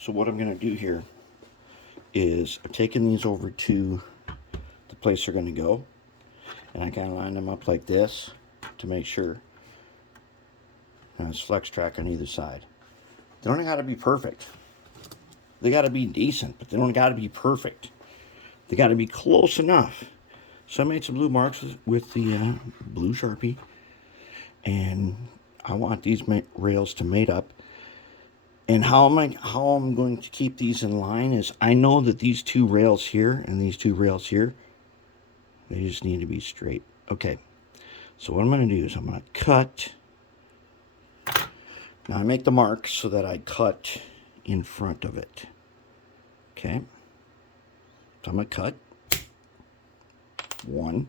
So what I'm going to do here is I'm taking these over to the place they're going to go, and I kind of line them up like this to make sure. And it's flex track on either side. They don't got to be perfect. They got to be decent, but they don't got to be perfect. They got to be close enough. So I made some blue marks with the blue Sharpie, and I want these rails to mate up. And how I'm going to keep these in line is I know that these two rails here and these two rails here, they just need to be straight. Okay, so what I'm going to do is I'm going to cut. Now I make the marks so that I cut in front of it. Okay, so I'm going to cut one.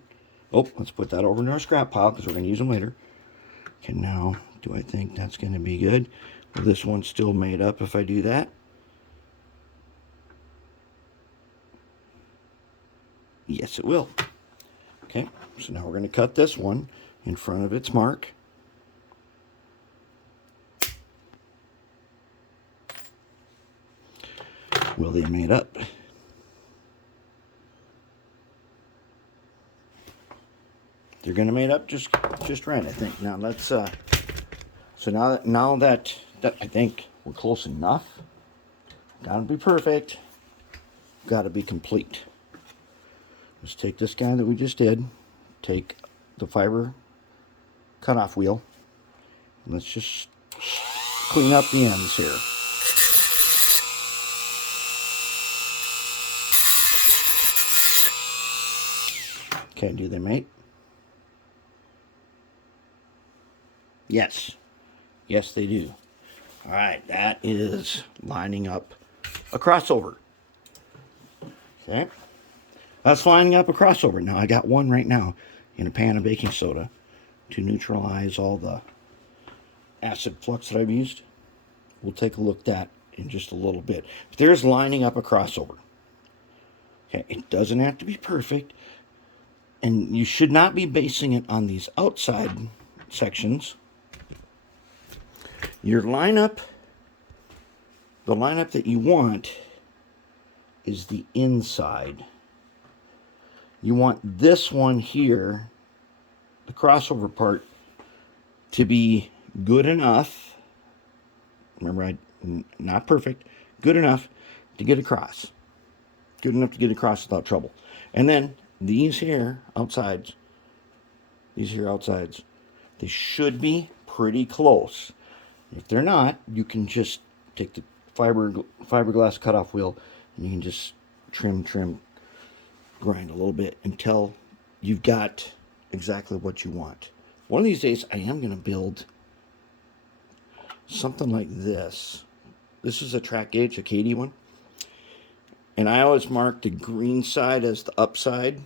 Oh, let's put that over in our scrap pile because we're going to use them later. Okay, now do I think that's going to be good? Will this one still made up if I do that? Yes, it will. Okay, so now we're going to cut this one in front of its mark. Will they made up? They're going to made up just right, I think. Now let's so now that I think we're close enough. Gotta be perfect. Gotta be complete. Let's take this guy that we just did. Take the fiber cutoff wheel. And let's just clean up the ends here. Okay, do they mate? Yes. Yes, they do. All right, that is lining up a crossover. Okay, that's lining up a crossover. Now I got one right now in a pan of baking soda to neutralize all the acid flux that I've used. We'll take a look at that in just a little bit. But there's lining up a crossover. Okay, it doesn't have to be perfect, and you should not be basing it on these outside sections. Your lineup, the lineup that you want is the inside. You want this one here, the crossover part, to be good enough. Remember, not perfect, good enough to get across. Good enough to get across without trouble. And then these here outsides, they should be pretty close. If they're not, you can just take the fiberglass cutoff wheel and you can just trim, grind a little bit until you've got exactly what you want. One of these days, I am going to build something like this. This is a track gauge, a Katie one. And I always mark the green side as the upside.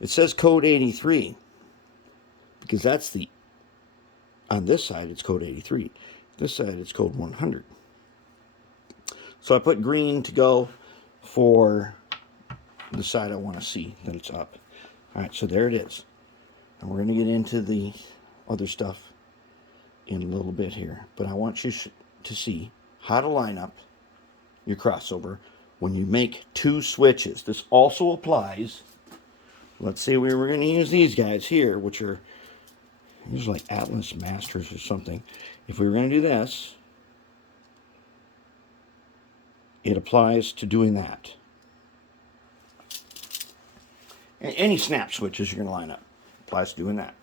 It says code 83 because that's the, on this side it's code 83. This side it's code 100. So I put green to go for the side I want to see that it's up. All right, so there it is. And we're going to get into the other stuff in a little bit here. But I want you to see how to line up your crossover when you make two switches. This also applies, let's say we were going to use these guys here, which are, these are like Atlas Masters or something. If we were going to do this, it applies to doing that. Any snap switches you're going to line up applies to doing that.